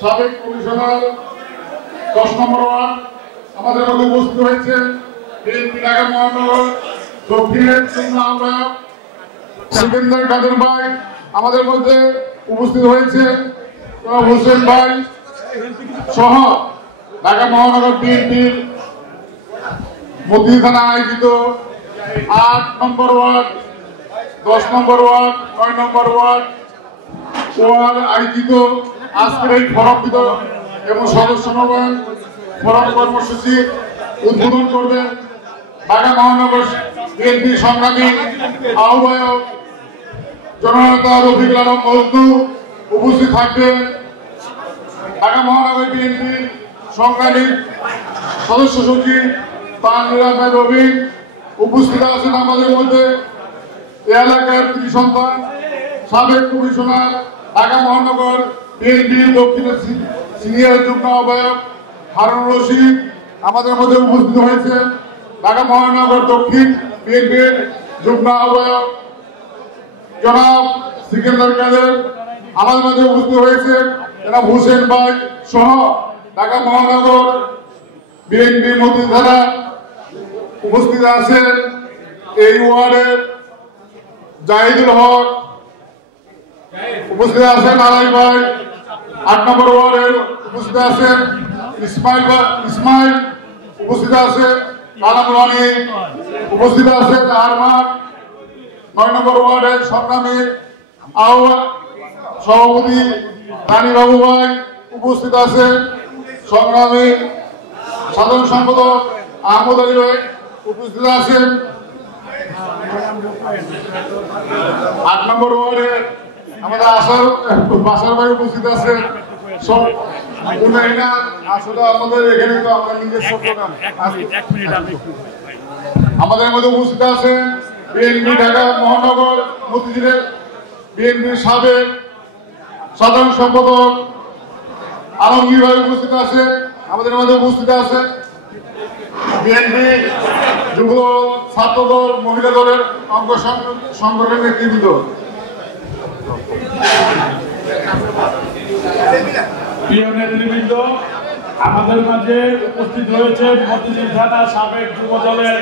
সাবেক কমিশনার 10 নম্বর ওয়ার্ড আমাদের মধ্যে উপস্থিত হয়েছে। বিএনপি ঢাকা মহানগর দক্ষিণের আহ্বায়ক সিকেন্দার কাদের ভাই আমাদের মধ্যে উপস্থিত হয়েছে। হোসেন ভাই সহ ঢাকা মহানগর বিএনপির মতি থানা আয়োজিত 8 নম্বর ওয়ার্ড, 10 নম্বর ওয়ার্ড, 9 নম্বর ওয়ার্ড আয়োজিত আজকের এই ফরম বিতরণ এবং সদস্য নবায়ন ফরম কর্মসূচি উদ্বোধন করবেন ঢাকা মহানগর বিএনপি সংগ্রামী আহ্বায়ক জননেতা রফিকুল আলম মজনু। উপস্থিত থাকবেন ঢাকা মহানগর বিএনপির সংগ্রামী সদস্য সচিব তানভীর আহমেদ রবি। উপস্থিত আছেন আমাদের মধ্যে এলাকার কৃতি সন্তান সাবেক কমিশনার ঢাকা মহানগর বিএনপির দক্ষিণের সিনিয়র যুগ্ম আহ্বায়ক হারুন রশিদ আমাদের মধ্যে উপস্থিত হয়েছে। ঢাকা মহানগর দক্ষিণ বিএনপির যুগ্ম আহ্বায়ক জনাব সিকেন্দার কাদের আমাদের মধ্যে উপস্থিত হয়েছে। জনাব হোসেন ভাই সহ ঢাকা মহানগর বিএনপি মতি ধারা উপস্থিত আছেন। এই ওয়ার্ডের জাহিদুল হক উপস্থিত আছেন। আলাই ভাই 8 নম্বর ওয়ার্ডের উপস্থিত আছেন। ইসমাইল উপস্থিত আছেন। কালামরানি উপস্থিত আছেন। আরমান 9 নম্বর ওয়ার্ডের সংগ্রামী সভাপতি রানী বাবু ভাই উপস্থিত আছেন। সংগ্রামী সাধারণ সম্পাদক আহমদ আলী ভাই উপস্থিত আছেন। 8 নম্বর ওয়ার্ডে আমাদের বাসার ভাই উপস্থিত আছেন। আসলে আমাদের এখানে তো আমরা নিজস্ব প্রোগ্রাম আমাদের মধ্যে উপস্থিত আছেন বিএনপি ঢাকা মহানগর মতিঝিলের বিএনপির সাবেক সাধারণ সম্পাদক আলমগীর ভাই উপস্থিত আছেন। আমাদের মধ্যে উপস্থিত আছেন বিএনপি যুব ছাত্র দল মহিলা দলের অঙ্গ সংগঠনের নেতৃবৃন্দ। প্রিয় নেতৃবৃন্দ, আমাদের মাঝে উপস্থিত হয়েছে মতিঝিল থানা সাবেক যুব দলের